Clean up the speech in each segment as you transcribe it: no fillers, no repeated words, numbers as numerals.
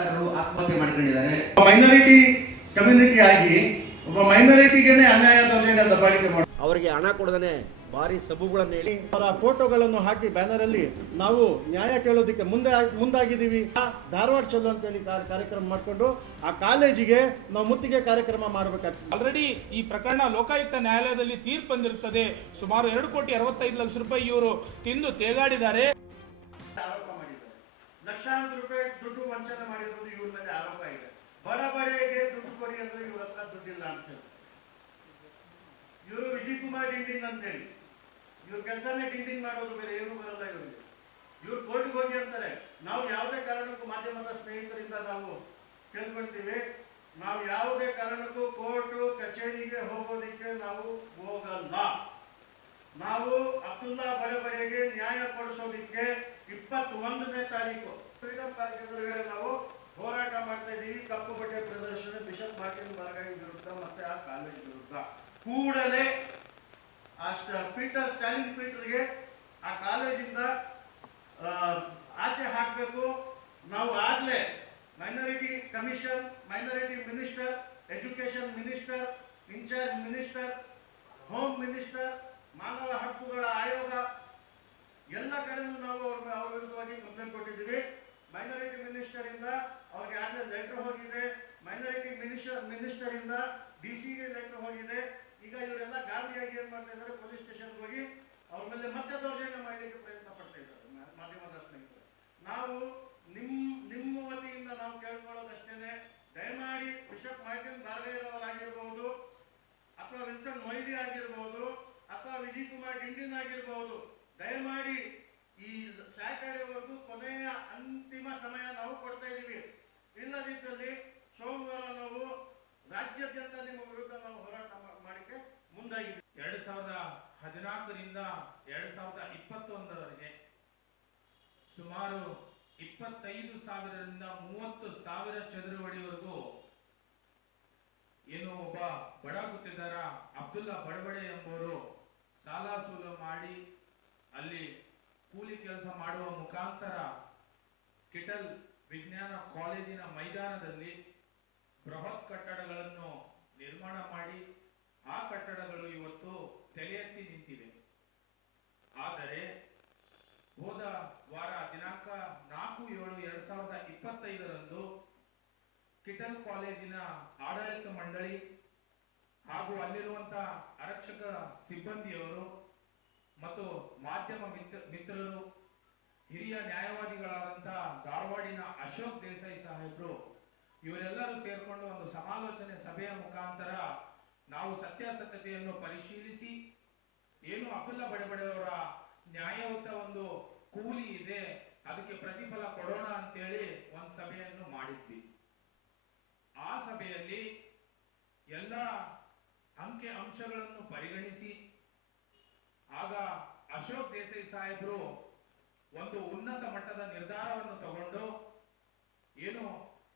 ನೇಕಾರರು ಆತ್ಮಹತ್ಯೆ ಮಾಡಿಕೊಂಡಿದ್ದಾರೆ. Minority community ಆಗಿ ಒಬ್ಬ ಮೈನಾರಿಟಿಗೆನೆ ಅನ್ಯಾಯ ದೌರ್ಜನ್ಯ ದಬ್ಬಾಳಿಕೆ ಮಾಡಿ ಅವರಿಗೆ ಹಣ ಕೊಡದೇ ಭಾರಿ ಸಬೂಗಳನ್ನು ಹೇಳಿ ಅವರ ಫೋಟೋಗಳನ್ನು ಹಾಕಿ ಬ್ಯಾನರ್ ಅಲ್ಲಿ ನಾವು ನ್ಯಾಯ ಕೇಳೋದಕ್ಕೆ ಮುಂದಾಗಿದ್ದೀವಿ. ಧಾರವಾಡ ಚಲೋ ಅಂತೇಳಿ ಕಾರ್ಯಕ್ರಮ ಮಾಡಿಕೊಂಡು ಆ ಕಾಲೇಜಿಗೆ ನಾವು ಮುತ್ತಿಗೆ ಕಾರ್ಯಕ್ರಮ ಮಾಡಬೇಕಾಗ್ತದೆ. ಆಲ್ರೆಡಿ ಈ ಪ್ರಕರಣ ಲೋಕಾಯುಕ್ತ ನ್ಯಾಯಾಲಯದಲ್ಲಿ ತೀರ್ಪು ಬಂದಿರುತ್ತದೆ. ಸುಮಾರು 2,65,00,000 ಇವರು ತಿಂದು ತೇಗಾಡಿದ್ದಾರೆ. ಆರೋಪ ಮಾಡಿದ್ದಾರೆ. ಲಕ್ಷಾಂತರ ರೂಪಾಯಿ ದುಡ್ಡು ವಂಚನೆ ಮಾಡಿರೋದು ಇವ್ರ ಮೇಲೆ ಆರೋಪ ಇದೆ. ಬಡಬಡೆಗೆ ದುಡ್ಡು ಕೊಡಿ ಅಂದ್ರೆ ಇವ್ರ ಹತ್ರ ದುಡ್ಡಿಲ್ಲ ಅಂತ ಹೇಳಿ ಇವರು ವಿಜಯ್ ಕುಮಾರ್ ಡಿಂಡಿಂಗ್ ಅಂತೇಳಿ ಇವ್ರ ಕೆಲಸನೇ ಡಿಂಡಿಂಗ್ ಮಾಡೋದು, ಬೇರೆ ಏನು ಬರಲ್ಲ ಇವರಿಗೆ. ಇವ್ರು ಕೋರ್ಟ್ಗೆ ಹೋಗಿ ಅಂತಾರೆ. ನಾವು ಯಾವುದೇ ಕಾರಣಕ್ಕೂ ಮಾಧ್ಯಮದ ಸ್ನೇಹಿತರಿಂದ ನಾವು ಕೇಳ್ಕೊಳ್ತೀವಿ, ನಾವು ಯಾವುದೇ ಕಾರಣಕ್ಕೂ ಕೋರ್ಟು ಕಚೇರಿಗೆ ಹೋಗೋದಿಕ್ಕೆ ನಾವು ಹೋಗಲ್ಲ. ನಾವು ಅಬ್ದುಲ್ಲಾ ಬಡಬಡೆಗೆ ನ್ಯಾಯ ಕೊಡಿಸೋದಿಕ್ಕೆ 21ನೇ ತಾರೀಕು ಫ್ರೀಡಂ ಪಾರ್ಕ್ ಎದುರುಗಡೆ ನಾವು ಹೋರಾಟ ಮಾಡ್ತಾ ಇದ್ದೀವಿ. ಕಪ್ಪು ಬಟ್ಟೆ ಪ್ರದರ್ಶನ ಬಿಷಪ್ ಮಾರ್ಟಿನ್ ಬರ್ಗಾಯಿ ವಿರುದ್ಧ ಮತ್ತೆ ಆ ಕಾಲೇಜ್ ವಿರುದ್ಧ ಕೂಡಲೇ ಪೀಟರ್ ಸ್ಟಾಲಿನ್ ಪೀಟರ್ಗೆ ಆ ಕಾಲೇಜಿಂದ ಆಚೆ ಹಾಕಬೇಕು. ನಾವು ಆಗ್ಲೇ minority commission, minority minister, education minister, incharge minister, home minister, ಮಾನವ ಹಕ್ಕುಗಳ ಆಯೋಗ ಎಲ್ಲ ಕಡೆನೂ ನಾವು ಅವ್ರ ವಿರುದ್ಧವಾಗಿ ಕಂಪ್ಲೇಂಟ್ ಕೊಟ್ಟಿದ್ದೀವಿ. ಮೈನಾರಿಟಿ ಮಿನಿಸ್ಟರ್ ಇಂದ ಅವ್ರಿಗೆ ಆಗಲೇ ಲೆಟರ್ ಹೋಗಿದೆ. ಮೈನಾರಿಟಿ ಮಿನಿಸ್ಟರ್ ಇಂದ ಡಿಸಿಗೆ ಲೆಟರ್ ಹೋಗಿದೆ. ಈಗ ಇವರೆಲ್ಲ ಗಾಬರಿಯಾಗಿ ಏನ್ ಮಾಡ್ತಾ ಇದ್ದಾರೆ, ಪೊಲೀಸ್ ಸ್ಟೇಷನ್ ಹೋಗಿ ಅವ್ರ ಮೇಲೆ ಮತ್ತೆ ದೌರ್ಜನ್ಯ ಮಾಡಲಿಕ್ಕೆ ಪ್ರಯತ್ನ ಪಡ್ತಾ ಇದ್ದಾರೆ ಮಾಧ್ಯಮದ ಸ್ನೇಹಿತರು. ನಾವು ನಿಮ್ಮ ವತಿಯಿಂದ ನಾವು ಕೇಳ್ಕೊಳ್ಳೋದಷ್ಟೇನೆ, ದಯಮಾಡಿ ಬಿಷಪ್ ಮಾರ್ಟಿನ್ ಬಾರ್ಗೈರವರಾಗಿರ್ಬಹುದು ಅಥವಾ ವಿಲ್ಸನ್ ಮೊಯ್ಲಿ ಆಗಿರ್ಬಹುದು ಅಥವಾ ವಿಜಯ್ ಕುಮಾರ್ ಡಿಂಡಿನ್ ಆಗಿರ್ಬಹುದು, ದಯಮಾಡಿ ಈ ಸ್ಯಾಟರ್ಡೇವರೆಗೂ ಕೊನೆಯ ಅಂತಿಮ ಸಮಯ ನಾವು ಕೊಡ್ತಾ ಇದ್ದೀವಿ. ಇಲ್ಲದಿದ್ದಲ್ಲಿ ಸೋಮವಾರ ನಾವು ರಾಜ್ಯಾದ್ಯಂತ ನಿಮ್ಮ ವಿರುದ್ಧ ನಾವು ಹೋರಾಟ ಮಾಡಲಿಕ್ಕೆ ಮುಂದಾಗಿದ್ದೀವಿ. 2014ರಿಂದ 2021ರವರೆಗೆ ಸುಮಾರು 25,000ರಿಂದ 30,000 ಚದುರುವಡಿವರೆಗೂ ಏನು ಒಬ್ಬ ಬಡ ಗುತ್ತಿದಾರ ಅಬ್ದುಲ್ಲಾ ಬಡಬಡೆ ಎಂಬುವರು ಸಾಲ ಸೂಲ ಮಾಡಿ ಅಲ್ಲಿ ಕೂಲಿ ಕೆಲಸ ಮಾಡುವ ಮುಖಾಂತರ ಕಿಟಲ್ ವಿಜ್ಞಾನ ಕಾಲೇಜಿನ ಮೈದಾನದಲ್ಲಿ ಬೃಹತ್ ಕಟ್ಟಡಗಳನ್ನು ನಿರ್ಮಾಣ ಮಾಡಿ ಆ ಕಟ್ಟಡಗಳು ಇವತ್ತು ತಲೆ ಎತ್ತಿ ನಿಂತಿವೆ. ಆದರೆ ಹೋದ ವಾರ ದಿನಾಂಕ 4/7/2025ರಂದು ಕಿಟಲ್ ಕಾಲೇಜಿನ ಆಡಳಿತ ಮಂಡಳಿ ಹಾಗೂ ಅಲ್ಲಿರುವಂತಹ ಆರಕ್ಷಕ ಸಿಬ್ಬಂದಿಯವರು ಮತ್ತು ಮಾಧ್ಯಮ ಮಿತ್ರರು, ಹಿರಿಯ ನ್ಯಾಯವಾದಿಗಳಾದಂತಹ ಧಾರವಾಡಿನ ಅಶೋಕ್ ದೇಸಾಯಿ ಸಾಹೇಬರು ಇವರೆಲ್ಲರೂ ಸೇರ್ಕೊಂಡು ಒಂದು ಸಮಾಲೋಚನೆ ಸಭೆಯ ಮುಖಾಂತರ ನಾವು ಸತ್ಯಾಸತ್ಯತೆಯನ್ನು ಪರಿಶೀಲಿಸಿ ಏನು ಅಬ್ದುಲ್ಲಾ ಬಡಬಡೆಯವರ ನ್ಯಾಯಯುತ ಒಂದು ಕೂಲಿ ಇದೆ, ಅದಕ್ಕೆ ಪ್ರತಿಫಲ ಕೊಡೋಣ ಅಂತೇಳಿ ಒಂದು ಸಭೆಯನ್ನು ಮಾಡಿದ್ವಿ. ಆ ಸಭೆಯಲ್ಲಿ ಎಲ್ಲ ಅಂಕಿ ಅಂಶಗಳನ್ನು ಪರಿಗಣಿಸಿ ಆಗ ಅಶೋಕ್ ದೇಸಾಯಿ ಸಾಹೇಬರು ಒಂದು ಉನ್ನತ ಮಟ್ಟದ ನಿರ್ಧಾರವನ್ನು ತಗೊಂಡು, ಏನು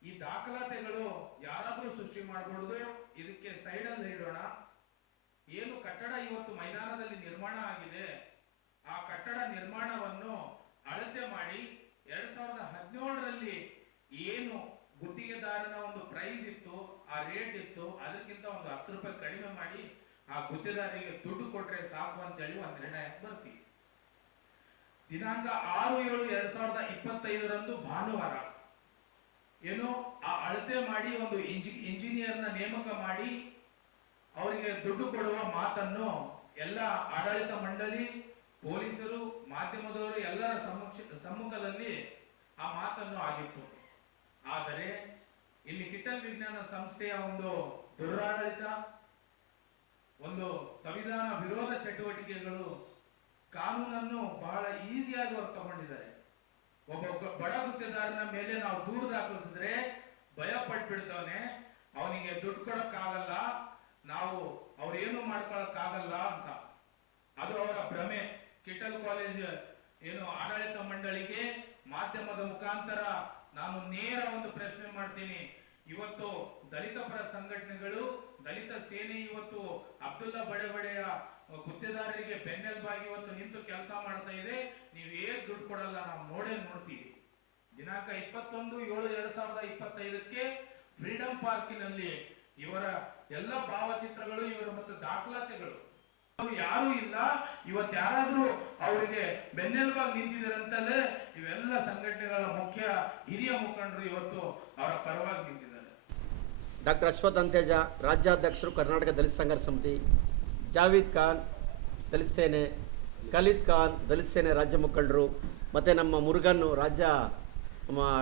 ಈ ದಾಖಲಾತಿಗಳು ಯಾರಾದ್ರೂ ಸೃಷ್ಟಿ ಮಾಡಬಹುದು, ಇದಕ್ಕೆ ಸೈಡ್ ಅಲ್ಲಿ ಇಡೋಣ. ಏನು ಕಟ್ಟಡ ಇವತ್ತು ಮೈದಾನದಲ್ಲಿ ನಿರ್ಮಾಣ ಆಗಿದೆ, ಆ ಕಟ್ಟಡ ನಿರ್ಮಾಣವನ್ನು ಅಳತೆ ಮಾಡಿ 2017ರಲ್ಲಿ ಏನು ಗುತ್ತಿಗೆದಾರನ ಒಂದು ಪ್ರೈಸ್ ಇತ್ತು, ಆ ರೇಟ್ ಇತ್ತು, ಅದಕ್ಕಿಂತ ಒಂದು 10 ರೂಪಾಯಿ ಕಡಿಮೆ ಮಾಡಿ ಆ ಗುತ್ತಿಗೆದಾರರಿಗೆ ದುಡ್ಡು ಕೊಟ್ರೆ ಸಾಕು ಅಂತೇಳಿ ಒಂದು ನಿರ್ಣಯಕ್ಕೆ ಬರ್ತೀವಿ. ದಿನಾಂಕ 6/7/2025ರಂದು ಭಾನುವಾರ ಏನು ಆ ಅಳತೆ ಮಾಡಿ ಒಂದು ಇಂಜಿನಿಯರ್ನ ನೇಮಕ ಮಾಡಿ ಅವರಿಗೆ ದುಡ್ಡು ಕೊಡುವ ಮಾತನ್ನು ಎಲ್ಲ ಆಡಳಿತ ಮಂಡಳಿ, ಪೊಲೀಸರು, ಮಾಧ್ಯಮದವರು ಎಲ್ಲರ ಸಮ್ಮುಖದಲ್ಲಿ ಆ ಮಾತನ್ನು ಆಗಿತ್ತು. ಆದರೆ ಇಲ್ಲಿ ಕಿಟಲ್ ವಿಜ್ಞಾನ ಸಂಸ್ಥೆಯ ಒಂದು ದುರಾಡಳಿತ, ಒಂದು ಸಂವಿಧಾನ ವಿರೋಧ ಚಟುವಟಿಕೆಗಳು, ಕಾನೂನನ್ನು ಬಹಳ ಈಸಿಯಾಗಿ ಅವರು ತಗೊಂಡಿದ್ದಾರೆ. ಒಬ್ಬ ಬಡ ಗುತ್ತಿಗೆದಾರನ ಮೇಲೆ ನಾವು ದೂರು ದಾಖಲಿಸಿದ್ರೆ ಭಯ ಪಟ್ಬಿಡ್ತವನೆ, ಅವನಿಗೆ ದುಡ್ಡು ಕೊಡಕ್ಕಾಗಲ್ಲ, ನಾವು ಅವ್ರೇನು ಮಾಡ್ಕೊಳಕ್ಕಾಗಲ್ಲ ಅಂತ. ಅದು ಅವರ ಭ್ರಮೆ. ಕಿಟಲ್ ಕಾಲೇಜ್ ಏನು ಆಡಳಿತ ಮಂಡಳಿಗೆ ಮಾಧ್ಯಮದ ಮುಖಾಂತರ ನಾನು ನೇರ ಒಂದು ಪ್ರಶ್ನೆ ಮಾಡ್ತೀನಿ. ಇವತ್ತು ದಲಿತ ಪರ ಸಂಘಟನೆಗಳು, ದಲಿತ ಸೇನೆ ಇವತ್ತು ಅಬ್ದುಲ್ಲಾ ಬಡಬಡೆಯ ಗುತ್ತಿಗೆದಾರರಿಗೆ ಬೆನ್ನೆಲುಬಾಗಿ ಇವತ್ತು ನಿಂತು ಕೆಲಸ ಮಾಡ್ತಾ ಇದೆ. ನೀವು ಏನ್ ದುಡ್ಡು ಕೊಡಲ್ಲ, ನಾವು ನೋಡೇ ನೋಡ್ತೀವಿ. ದಿನಾಂಕ 21/7/2025ಕ್ಕೆ ಫ್ರೀಡಂ ಪಾರ್ಕಿನಲ್ಲಿ ಇವರ ಎಲ್ಲ ಭಾವಚಿತ್ರಗಳು, ಇವರ ಮತ್ತು ದಾಖಲಾತಿಗಳು ಯಾರು ಇಲ್ಲ. ಇವತ್ತು ಯಾರಾದ್ರೂ ಅವರಿಗೆ ಬೆನ್ನೆಲುಬಾಗಿ ನಿಂತಿದ್ದಾರಂತಲೇ ಇವೆಲ್ಲ ಸಂಘಟನೆಗಳ ಮುಖ್ಯ ಹಿರಿಯ ಮುಖಂಡರು ಇವತ್ತು ಅವರ ಪರವಾಗಿ ನಿಂತಿದ್ದಾರೆ. ಡಾಕ್ಟರ್ ಅಶ್ವಥ್ ಅಂತೆಜ, ರಾಜ್ಯಾಧ್ಯಕ್ಷರು, ಕರ್ನಾಟಕ ದಲಿತ ಸಂಘರ್ಷ ಸಮಿತಿ. ಜಾವೀದ್ ಖಾನ್, ದಲಿತ ಸೇನೆ. ಖಲೀದ್ ಖಾನ್, ದಲಿತ ಸೇನೆ ರಾಜ್ಯ ಮುಖಂಡರು. ಮತ್ತು ನಮ್ಮ ಮುರುಗನ್ನು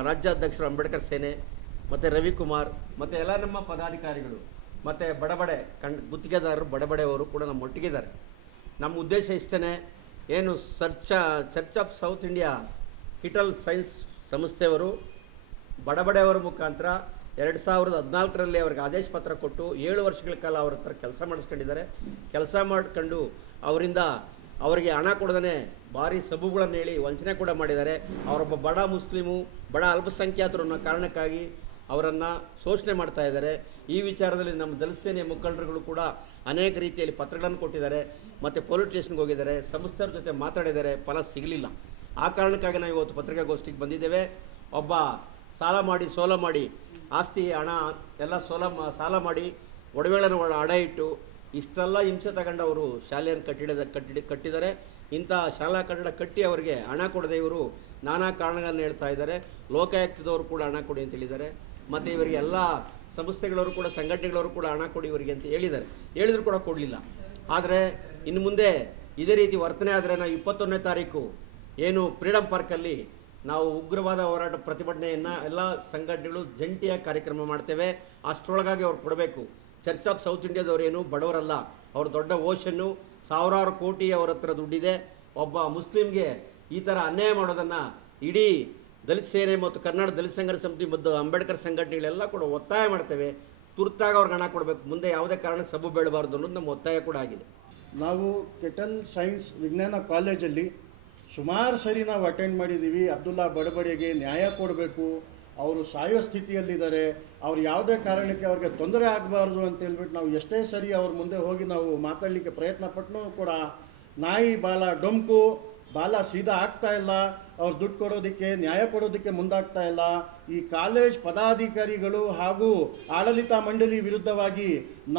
ರಾಜ್ಯಾಧ್ಯಕ್ಷರು, ಅಂಬೇಡ್ಕರ್ ಸೇನೆ. ಮತ್ತು ರವಿಕುಮಾರ್, ಮತ್ತು ಎಲ್ಲ ನಮ್ಮ ಪದಾಧಿಕಾರಿಗಳು, ಮತ್ತು ಬಡಬಡೆ ಗುತ್ತಿಗೆದಾರರು, ಬಡಬಡೆಯವರು ಕೂಡ ನಮ್ಮ ಒಟ್ಟಿಗಿದ್ದಾರೆ. ನಮ್ಮ ಉದ್ದೇಶ ಇಷ್ಟೇ, ಏನು church of south India Kittel science ಸಂಸ್ಥೆಯವರು ಬಡಬಡೆಯವರ ಮುಖಾಂತರ 2014ರಲ್ಲಿ ಅವ್ರಿಗೆ ಆದೇಶ ಪತ್ರ ಕೊಟ್ಟು 7 ವರ್ಷಗಳ ಕಾಲ ಅವ್ರ ಹತ್ರ ಕೆಲಸ ಮಾಡಿಸ್ಕೊಂಡಿದ್ದಾರೆ. ಕೆಲಸ ಮಾಡ್ಕೊಂಡು ಅವರಿಗೆ ಹಣ ಕೊಡದೇ ಭಾರಿ ಸಬೂಗಳನ್ನು ಹೇಳಿ ವಂಚನೆ ಕೂಡ ಮಾಡಿದ್ದಾರೆ. ಅವರೊಬ್ಬ ಬಡ ಮುಸ್ಲಿಮು, ಬಡ ಅಲ್ಪಸಂಖ್ಯಾತರು ಅನ್ನೋ ಕಾರಣಕ್ಕಾಗಿ ಅವರನ್ನು ಶೋಷಣೆ ಮಾಡ್ತಾ ಇದ್ದಾರೆ. ಈ ವಿಚಾರದಲ್ಲಿ ನಮ್ಮ ದಲಿತ ಸೇನೆಯ ಮುಖಂಡರುಗಳು ಕೂಡ ಅನೇಕ ರೀತಿಯಲ್ಲಿ ಪತ್ರಗಳನ್ನು ಕೊಟ್ಟಿದ್ದಾರೆ, ಮತ್ತು ಪೊಲೀಸ್ ಸ್ಟೇಷನ್ಗೆ ಹೋಗಿದ್ದಾರೆ, ಸಂಸ್ಥೆಯವ್ರ ಜೊತೆ ಮಾತಾಡಿದ್ದಾರೆ, ಫಲ ಸಿಗಲಿಲ್ಲ. ಆ ಕಾರಣಕ್ಕಾಗಿ ನಾವು ಇವತ್ತು ಪತ್ರಿಕಾಗೋಷ್ಠಿಗೆ ಬಂದಿದ್ದೇವೆ. ಒಬ್ಬ ಸೋಲ ಮಾಡಿ ಆಸ್ತಿ ಹಣ ಎಲ್ಲ ಸಾಲ ಮಾಡಿ ಒಡವೆಗಳನ್ನು ಅಡ ಇಟ್ಟು ಇಷ್ಟೆಲ್ಲ ಹಿಂಸೆ ತಗೊಂಡವರು ಶಾಲೆಯನ್ನು ಕಟ್ಟಿದ್ದಾರೆ. ಇಂಥ ಶಾಲಾ ಕಟ್ಟಡ ಕಟ್ಟಿ ಅವರಿಗೆ ಹಣ ಕೊಡದೆ ಇವರು ನಾನಾ ಕಾರಣಗಳನ್ನು ಹೇಳ್ತಾ ಇದ್ದಾರೆ. ಲೋಕಾಯುಕ್ತದವರು ಕೂಡ ಹಣ ಕೊಡಿ ಅಂತ ಹೇಳಿದ್ದಾರೆ. ಮತ್ತು ಇವರಿಗೆ ಎಲ್ಲ ಸಂಸ್ಥೆಗಳವರು ಕೂಡ, ಸಂಘಟನೆಗಳವರು ಕೂಡ ಹಣ ಕೊಡಿ ಇವರಿಗೆ ಅಂತ ಹೇಳಿದ್ರು ಕೂಡ ಕೊಡಲಿಲ್ಲ. ಆದರೆ ಇನ್ನು ಮುಂದೆ ಇದೇ ರೀತಿ ವರ್ತನೆ ಆದರೆ ನಾವು 21ನೇ ತಾರೀಕು ಏನು ಫ್ರೀಡಂ ಪಾರ್ಕಲ್ಲಿ ನಾವು ಉಗ್ರವಾದ ಹೋರಾಟ ಪ್ರತಿಭಟನೆಯನ್ನು ಎಲ್ಲ ಸಂಘಟನೆಗಳು ಜಂಟಿಯಾಗಿ ಕಾರ್ಯಕ್ರಮ ಮಾಡ್ತೇವೆ. ಅಷ್ಟರೊಳಗಾಗಿ ಅವ್ರು ಕೊಡಬೇಕು. ಚರ್ಚ್ ಆಫ್ ಸೌತ್ ಇಂಡಿಯಾದವರೇನು ಬಡವರಲ್ಲ, ಅವರು ದೊಡ್ಡ ಓಷನ್ನು, ಸಾವಿರಾರು ಕೋಟಿ ಅವ್ರ ಹತ್ರ ದುಡ್ಡಿದೆ. ಒಬ್ಬ ಮುಸ್ಲಿಮ್ಗೆ ಈ ಥರ ಅನ್ಯಾಯ ಮಾಡೋದನ್ನು ಇಡೀ ದಲಿತ ಸೇನೆ ಮತ್ತು ಕರ್ನಾಟಕ ದಲಿತ ಸಂಘರ್ಷ ಸಮಿತಿ ಮತ್ತು ಅಂಬೇಡ್ಕರ್ ಸಂಘಟನೆಗಳೆಲ್ಲ ಕೂಡ ಒತ್ತಾಯ ಮಾಡ್ತೇವೆ. ತುರ್ತಾಗಿ ಅವ್ರಿಗೆ ಹಣ ಕೊಡಬೇಕು. ಮುಂದೆ ಯಾವುದೇ ಕಾರಣ ಸಬು ಬೆಳಬಾರ್ದು ಅನ್ನೋದು ನಮ್ಮ ಒತ್ತಾಯ ಕೂಡ ಆಗಿದೆ. ನಾವು ಕೆಟಲ್ ಸೈನ್ಸ್ ವಿಜ್ಞಾನ ಕಾಲೇಜಲ್ಲಿ ಸುಮಾರು ಸರಿ ನಾವು ಅಟೆಂಡ್ ಮಾಡಿದ್ದೀವಿ. ಅಬ್ದುಲ್ಲಾ ಬಡಬಡಿಗೆ ನ್ಯಾಯ ಕೊಡಬೇಕು, ಅವರು ಸಾಯೋ ಸ್ಥಿತಿಯಲ್ಲಿದ್ದಾರೆ, ಅವ್ರು ಯಾವುದೇ ಕಾರಣಕ್ಕೆ ಅವ್ರಿಗೆ ತೊಂದರೆ ಆಗಬಾರ್ದು ಅಂತ ಹೇಳ್ಬಿಟ್ಟು ನಾವು ಎಷ್ಟೇ ಸರಿ ಅವ್ರ ಮುಂದೆ ಹೋಗಿ ನಾವು ಮಾತಾಡಲಿಕ್ಕೆ ಪ್ರಯತ್ನ ಪಟ್ಟನೂ ಕೂಡ ನಾಯಿ ಬಾಲ ಡೊಂಕು, ಬಾಲ ಸೀದಾ ಆಗ್ತಾ ಇಲ್ಲ. ಅವ್ರು ದುಡ್ಡು ಕೊಡೋದಕ್ಕೆ, ನ್ಯಾಯ ಕೊಡೋದಕ್ಕೆ ಮುಂದಾಗ್ತಾ ಇಲ್ಲ. ಈ ಕಾಲೇಜ್ ಪದಾಧಿಕಾರಿಗಳು ಹಾಗೂ ಆಡಳಿತ ಮಂಡಳಿ ವಿರುದ್ಧವಾಗಿ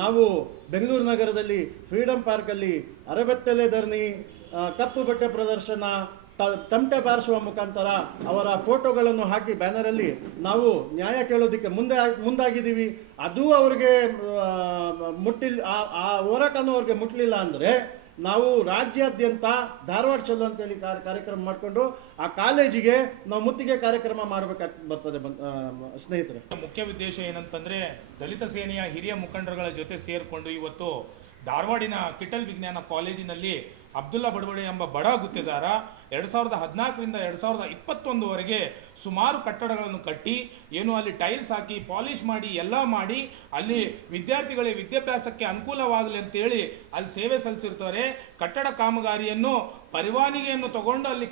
ನಾವು ಬೆಂಗಳೂರು ನಗರದಲ್ಲಿ ಫ್ರೀಡಂ ಪಾರ್ಕಲ್ಲಿ ಅರಬೆತ್ತಲೆ ಧರಣಿ, ಕಪ್ಪು ಬಟ್ಟೆ ಪ್ರದರ್ಶನ, ತಮಟೆ ಬಾರಿಸುವ ಮುಖಾಂತರ ಅವರ ಫೋಟೋಗಳನ್ನು ಹಾಕಿ ಬ್ಯಾನರಲ್ಲಿ ನಾವು ನ್ಯಾಯ ಕೇಳೋದಕ್ಕೆ ಮುಂದಾಗಿದ್ದೀವಿ. ಅದು ಅವ್ರಿಗೆ ಆ ಹೋರಾಟನೂ ಅವ್ರಿಗೆ ಮುಟ್ಟಲಿಲ್ಲ ಅಂದರೆ ನಾವು ರಾಜ್ಯಾದ್ಯಂತ ಧಾರವಾಡ ಚಲೋ ಅಂತೇಳಿ ಕಾರ್ಯಕ್ರಮ ಮಾಡಿಕೊಂಡು ಆ ಕಾಲೇಜಿಗೆ ನಾವು ಮುತ್ತಿಗೆ ಕಾರ್ಯಕ್ರಮ ಮಾಡಬೇಕಾಗಿ ಬರ್ತದೆ. ಸ್ನೇಹಿತರೆ, ಮುಖ್ಯ ಉದ್ದೇಶ ಏನಂತಂದ್ರೆ ದಲಿತ ಸೇನೆಯ ಹಿರಿಯ ಮುಖಂಡರುಗಳ ಜೊತೆ ಸೇರಿಕೊಂಡು ಇವತ್ತು ಧಾರವಾಡಿನ ಕಿಟಲ್ ವಿಜ್ಞಾನ ಕಾಲೇಜಿನಲ್ಲಿ ಅಬ್ದುಲ್ಲಾ ಬಡಬಡೆ ಎಂಬ ಬಡ ಗುತ್ತಿಗೆದಾರ 2014ರಿಂದ 2021ವರೆಗೆ ಸುಮಾರು ಕಟ್ಟಡಗಳನ್ನು ಕಟ್ಟಿ ಏನು ಅಲ್ಲಿ ಟೈಲ್ಸ್ ಹಾಕಿ ಪಾಲಿಷ್ ಮಾಡಿ ಎಲ್ಲ ಮಾಡಿ ಅಲ್ಲಿ ವಿದ್ಯಾರ್ಥಿಗಳಿಗೆ ವಿದ್ಯಾಭ್ಯಾಸಕ್ಕೆ ಅನುಕೂಲವಾಗಲಿ ಅಂತೇಳಿ ಅಲ್ಲಿ ಸೇವೆ ಸಲ್ಲಿಸಿರ್ತಾರೆ. ಕಟ್ಟಡ ಕಾಮಗಾರಿಯನ್ನು ಪರವಾನಗಿಯನ್ನು ತಗೊಂಡು ಅಲ್ಲಿ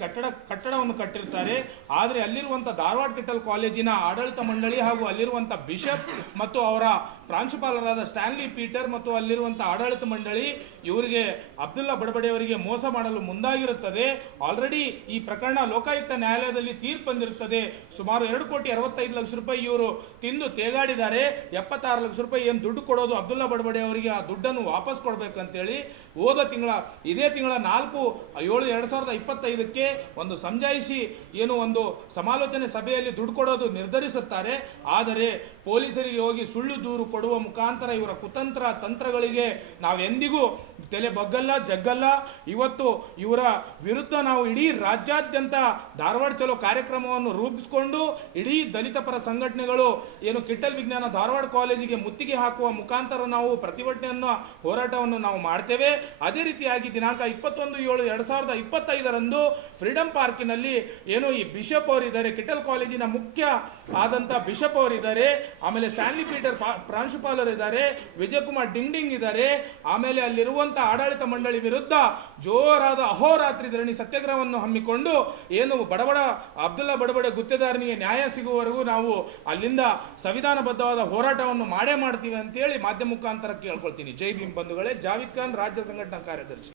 ಕಟ್ಟಡವನ್ನು ಕಟ್ಟಿರ್ತಾರೆ. ಆದರೆ ಅಲ್ಲಿರುವಂಥ ಧಾರವಾಡ ಕಿಟಲ್ ಕಾಲೇಜಿನ ಆಡಳಿತ ಮಂಡಳಿ ಹಾಗೂ ಅಲ್ಲಿರುವಂಥ ಬಿಷಪ್ ಮತ್ತು ಅವರ ಪ್ರಾಂಶುಪಾಲರಾದ ಸ್ಟ್ಯಾನ್ಲಿ ಪೀಟರ್ ಮತ್ತು ಅಲ್ಲಿರುವಂಥ ಆಡಳಿತ ಮಂಡಳಿ ಇವರಿಗೆ ಅಬ್ದುಲ್ಲಾ ಬಡಬಡೆಯವರಿಗೆ ಮೋಸ ಮಾಡಲು ಮುಂದಾಗಿರುತ್ತದೆ. ಆಲ್ರೆಡಿ ಈ ಪ್ರಕರಣ ಲೋಕಾಯುಕ್ತ ನ್ಯಾಯಾಲಯದಲ್ಲಿ ತೀರ್ಪು ಬಂದಿರುತ್ತದೆ. ಸುಮಾರು 2,65 ಲಕ್ಷ ರೂಪಾಯಿ ಇವರು ತಿಂದು ತೇಗಾಡಿದ್ದಾರೆ. 76 ಲಕ್ಷ ರೂಪಾಯಿ ಏನು ದುಡ್ಡು ಕೊಡೋದು ಅಬ್ದುಲ್ಲಾ ಬಡಬಡೆ ಅವರಿಗೆ ಆ ದುಡ್ಡನ್ನು ವಾಪಸ್ ಕೊಡಬೇಕಂತೇಳಿ ಇದೇ ತಿಂಗಳ 4/7/2025ಕ್ಕೆ ಒಂದು ಸಮಜಾಯಿಸಿ ಏನು ಒಂದು ಸಮಾಲೋಚನೆ ಸಭೆಯಲ್ಲಿ ದುಡ್ಡು ಕೊಡೋದು ನಿರ್ಧರಿಸುತ್ತಾರೆ. ಆದರೆ ಪೊಲೀಸರಿಗೆ ಹೋಗಿ ಸುಳ್ಳು ದೂರು ಕೊಡುವ ಮುಖಾಂತರ ಇವರ ಕುತಂತ್ರ ತಂತ್ರಗಳಿಗೆ ನಾವೆಂದಿಗೂ ತಲೆ ಬಗ್ಗಲ್ಲ, ಜಗ್ಗಲ್ಲ. ಇವತ್ತು ಇವರ ವಿರುದ್ಧ ನಾವು ಇಡೀ ರಾಜ್ಯಾದ್ಯಂತ ಧಾರವಾಡ ಚಲೋ ಕಾರ್ಯಕ್ರಮವನ್ನು ರೂಪಿಸಿಕೊಂಡು ಇಡೀ ದಲಿತ ಪರ ಸಂಘಟನೆಗಳು ಏನು ಕಿಟಲ್ ವಿಜ್ಞಾನ ಧಾರವಾಡ ಕಾಲೇಜಿಗೆ ಮುತ್ತಿಗೆ ಹಾಕುವ ಮುಖಾಂತರ ನಾವು ಪ್ರತಿಭಟನೆಯನ್ನು ಹೋರಾಟವನ್ನು ನಾವು ಮಾಡ್ತೇವೆ. ಅದೇ ರೀತಿಯಾಗಿ ದಿನಾಂಕ 21/7/2025ರಂದು ಫ್ರೀಡಂ ಪಾರ್ಕಿನಲ್ಲಿ ಏನು ಈ ಬಿಷಪ್ ಅವರಿದ್ದಾರೆ, ಕಿಟಲ್ ಕಾಲೇಜಿನ ಮುಖ್ಯ ಆದಂಥ ಬಿಷಪ್ ಅವರಿದ್ದಾರೆ, ಆಮೇಲೆ ಸ್ಟ್ಯಾನ್ಲಿ ಪೀಟರ್ ಪ್ರಾಂಶುಪಾಲರಿದ್ದಾರೆ, ವಿಜಯಕುಮಾರ್ ಡಿಂಗ್ ಇದ್ದಾರೆ, ಆಮೇಲೆ ಅಲ್ಲಿರುವಂಥ ಆಡಳಿತ ಮಂಡಳಿ ವಿರುದ್ಧ ಜೋರಾದ ಅಹೋರಾತ್ರಿ ಧರಣಿ ಸತ್ಯಾಗ್ರಹವನ್ನು ಹಮ್ಮಿಕೊಂಡು ಏನು ಅಬ್ದುಲ್ಲಾ ಬಡಬಡೆ ಗುತ್ತಿಗೆದಾರನಿಗೆ ನ್ಯಾಯ ಸಿಗುವವರೆಗೂ ನಾವು ಅಲ್ಲಿಂದ ಸಂವಿಧಾನಬದ್ಧವಾದ ಹೋರಾಟವನ್ನು ಮಾಡೇ ಮಾಡ್ತೀವಿ ಅಂತೇಳಿ ಮಾಧ್ಯಮ ಮುಖಾಂತರ ಕೇಳ್ಕೊಳ್ತೀನಿ. ಜೈ ಭೀಮ್ ಬಂಧುಗಳೇ. ಜಾವೀದ್ ಖಾನ್, ರಾಜ್ಯ ಸಂಘಟನಾ ಕಾರ್ಯದರ್ಶಿ.